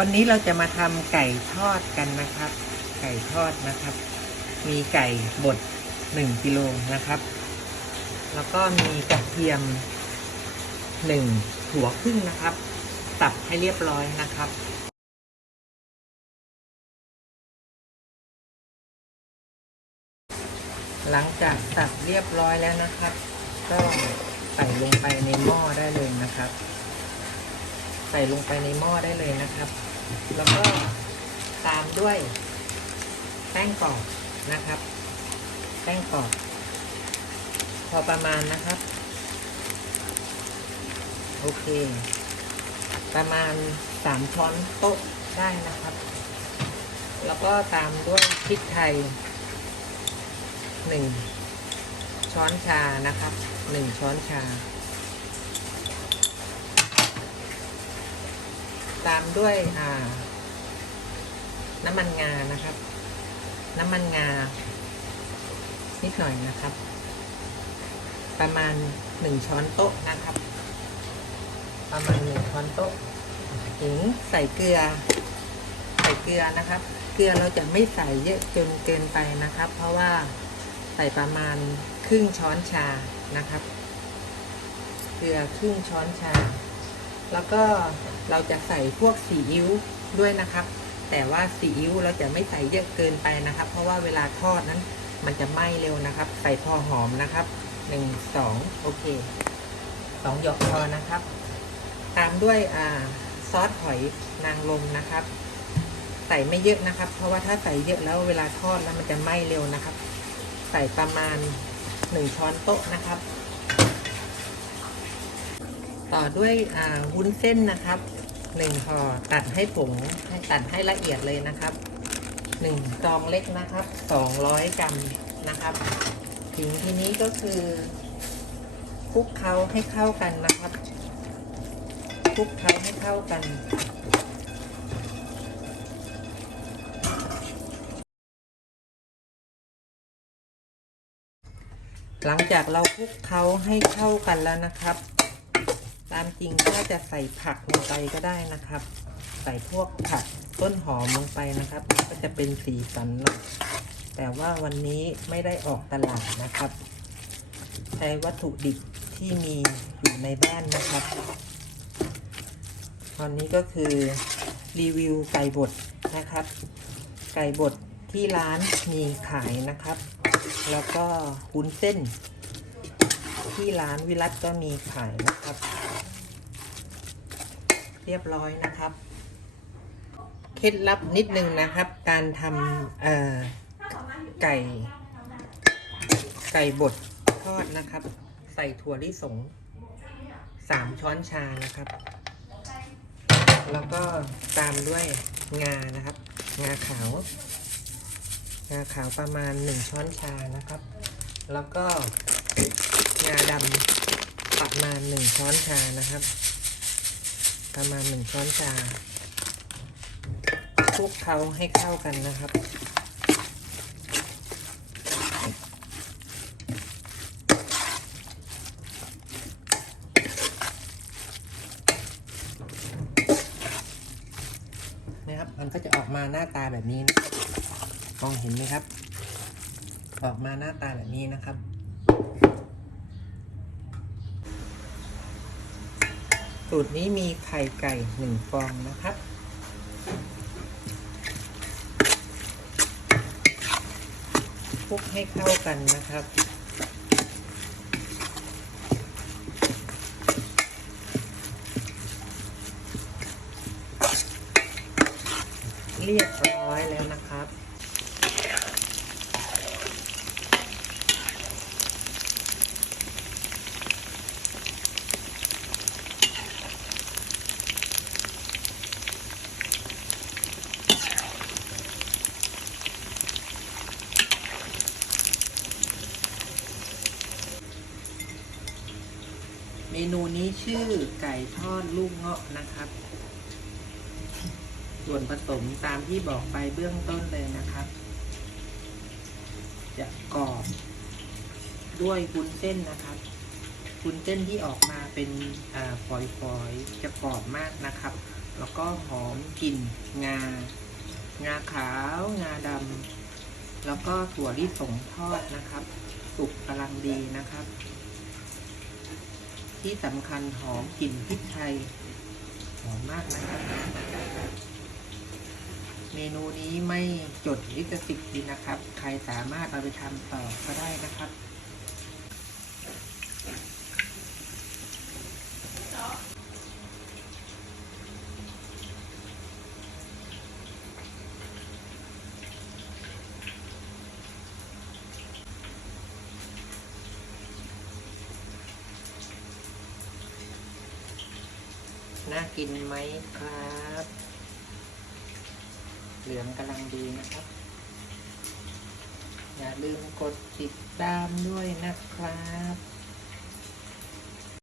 วันนี้เราจะมาทำไก่ทอดกันนะครับ ไก่ทอดนะครับ มีไก่บดหนึ่งกิโลนะครับ แล้วก็มีกระเทียมหนึ่งหัวครึ่งนะครับสับให้เรียบร้อยนะครับหลังจากสับเรียบร้อยแล้วนะครับ ก็ใส่ลงไปในหม้อได้เลยนะครับ ใส่ลงไปในหม้อได้เลยนะครับ แล้วก็ตามด้วยแป้งกรอบนะครับ แป้งกรอบพอประมาณนะครับ โอเค ประมาณสามช้อนโต๊ะได้นะครับ แล้วก็ตามด้วยพริกไทยหนึ่งช้อนชานะครับหนึ่งช้อนชา ตามด้วยอ่า น้ำมันงานะครับ น้ำมันงา นิดหน่อยนะครับ ประมาณหนึ่งช้อนโต๊ะนะครับ ประมาณหนึ่งช้อนโต๊ะถึงใส่เกลือ ใส่เกลือนะครับ เกลือเราจะไม่ใส่เยอะจนเกินไปนะครับ เพราะว่าใส่ประมาณครึ่งช้อนชานะครับ เกลือครึ่งช้อนชา แล้วก็เราจะใส่พวกซีอิ๊วด้วยนะครับ แต่ว่าซีอิ๊วเราจะไม่ใส่เยอะเกินไปนะครับ เพราะว่าเวลาทอดนั้น มันจะไหม้เร็วนะครับ ใส่พอหอมนะครับหนึ่งสองโอเคสองหยอกพอนะครับ ตามด้วยอ่าซอสหอยนางรมนะครับ ใส่ไม่เยอะนะครับ เพราะว่าถ้าใส่เยอะแล้วเวลาทอดแล้วมันจะไหม้เร็วนะครับ ใส่ประมาณหนึ่งช้อนโต๊ะนะครับ ต่อด้วยวุ้นเส้นนะครับหนึ่งห่อตัดให้ผงให้ตัดให้ละเอียดเลยนะครับหนึ่งซองเล็กนะครับสองร้อยกรัมนะครับ ถึงทีนี้ก็คือคลุกเคล้าให้เข้ากันนะครับคลุกเคล้าให้เข้ากันหลังจากเราคลุกเคล้าให้เข้ากันแล้วนะครับามจริงก็จะใส่ผักลงไปก็ได้นะครับ ใส่พวกผักต้นหอมลงไปนะครับ ก็จะเป็นสีสันหน่อยแต่ว่าวันนี้ไม่ได้ออกตลาดนะครับ ใช้วัตถุดิบที่มีอยู่ในบ้านนะครับ ตอนนี้ก็คือรีวิวไก่บดนะครับ ไก่บดที่ร้านมีขายนะครับ แล้วก็วุ้นเส้น ที่ร้านวิรัตก็มีขายนะครับ เรียบร้อยนะครับ เคล็ดลับนิดนึงนะครับ การทำไก่ ไก่บดทอดนะครับ ใส่ถั่วลิสงสามช้อนชานะครับ แล้วก็ตามด้วยงานะครับ งาขาวงาขาวประมาณหนึ่งช้อนชานะครับ แล้วก็งาดำประมาณหนึ่งช้อนชานะครับ ประมาณหนึ่งช้อนชาคลุกเคล้าให้เข้ากันนะครับ นะครับ มันก็จะออกมาหน้าตาแบบนี้นะมองเห็นไหมครับ ออกมาหน้าตาแบบนี้นะครับ สูตรนี้มีไข่ไก่หนึ่งฟองนะครับ คลุกให้เข้ากันนะครับ เรียบร้อยแล้วนะครับ มนูนี้ชื่อไก่ทอดลูกเงาะนะครับ ส่วนผสมตามที่บอกไปเบื้องต้นเลยนะครับ จะกรอบ ด้วยวุ้นเส้นนะครับวุ้นเส้นที่ออกมาเป็นอาฝอยๆ จะกรอบมากนะครับ แล้วก็หอมกลิ่นงา งาขาว งาดำแล้วก็ถั่วลิสงทอดนะครับ สุกกำลังดีนะครับ ที่สำคัญหอมกลิ่นพริกไทยหอมมากนะครับ เมนูนี้ไม่จดลิขสิทธิ์ดีนะครับ ใครสามารถเอาไปทำต่อก็ได้นะครับ น่ากินไหมครับ เหลืองกำลังดีนะครับ อย่าลืมกดติดตามด้วยนะครับ